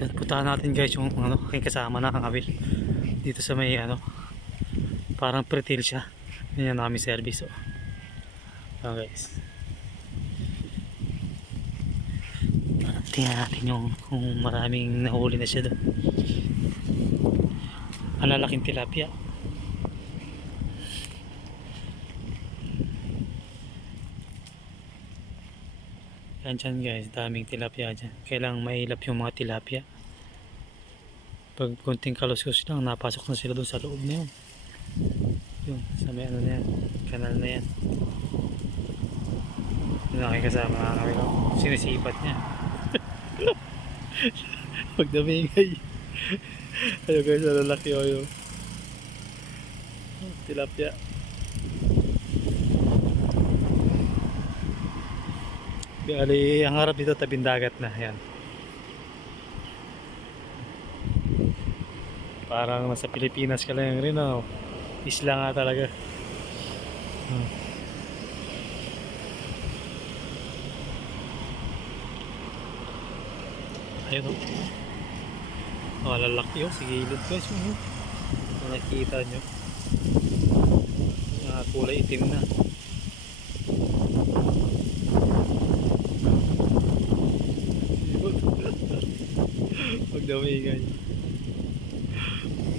Yan, puntahan natin guys yung ano, aking kasama na kangawil. Dito sa may ano, parang pretil siya. Yan yung namin service. Oh. Yan guys. Tingnan natin yung kung maraming nahuli na siya doon. Ang lalaking tilapia. Yan dyan guys, daming tilapia dyan. Kailangang mailap yung mga tilapia. Pag konting kaluskos lang, napasok na sila doon sa loob na yun. Yun, sa may ano na yan, kanal na yan. Yun ang aking kasama mga kami ko. Sinisipat niya. Pag damingay. Ayun guys, ang lalaki o yun. Tilapia. Bali, ang harap dito tabing dagat na. Yan. Parang nasa Pilipinas ka lang rin. Oh. Isla nga talaga. Hmm. Ayun. Oh, lalaki oh. Sige, ilod guys. Oh. Kung nakikita nyo. Ah, kulay itim na. Pag damingay.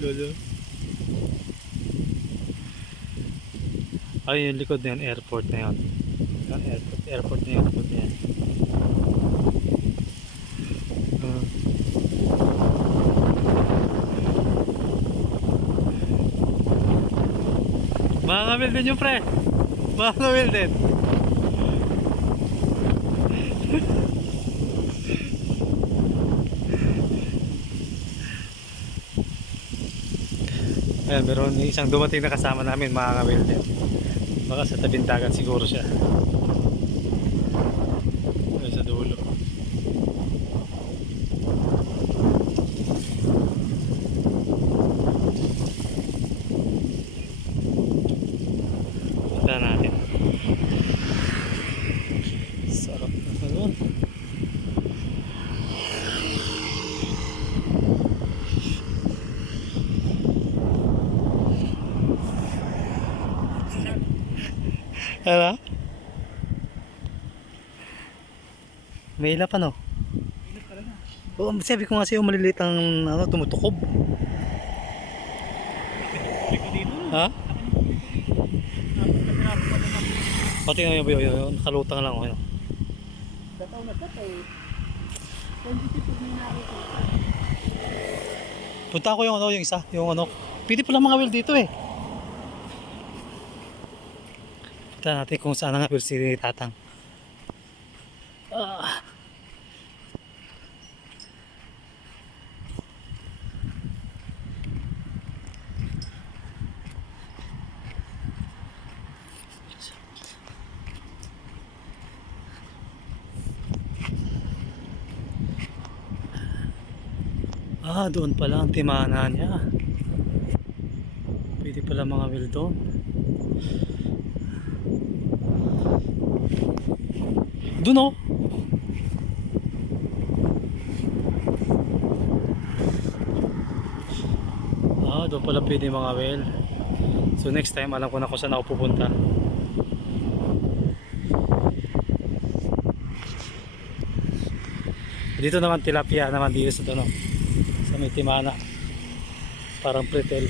Lolo. Ay, yung likod na yan, airport na yan. Yung airport, airport na yung likod na yan. Ah. Mga kamil din yung pre. Mga kamil din. Ayan, meron isang dumating na kasama namin mga kamil din. Baka sa tabing dagat siguro siya. Ayun sa dulo. Punta natin. Sarap na doon. Ano? May ilap ano? Oo, sabi ko nga sa'yo maliliit ang ano, tumutukob. Ha? Pati nga yung yun, nakalutang lang ako yun. Tataw na nakita. Punta ko yung ano, yung isa, yung ano. Pwede pala mga wheel dito eh. Punta natin kung saan nga wheel si Tatang. Ah. Ah, doon pala ang timana niya. Pwede pala mga wheel doon. Oh. Ah, doon pala pwede mga wheel. So next time alam ko na kung saan ako pupunta. Dito naman tilapia naman dito sa ano sa may timana. Parang pretel.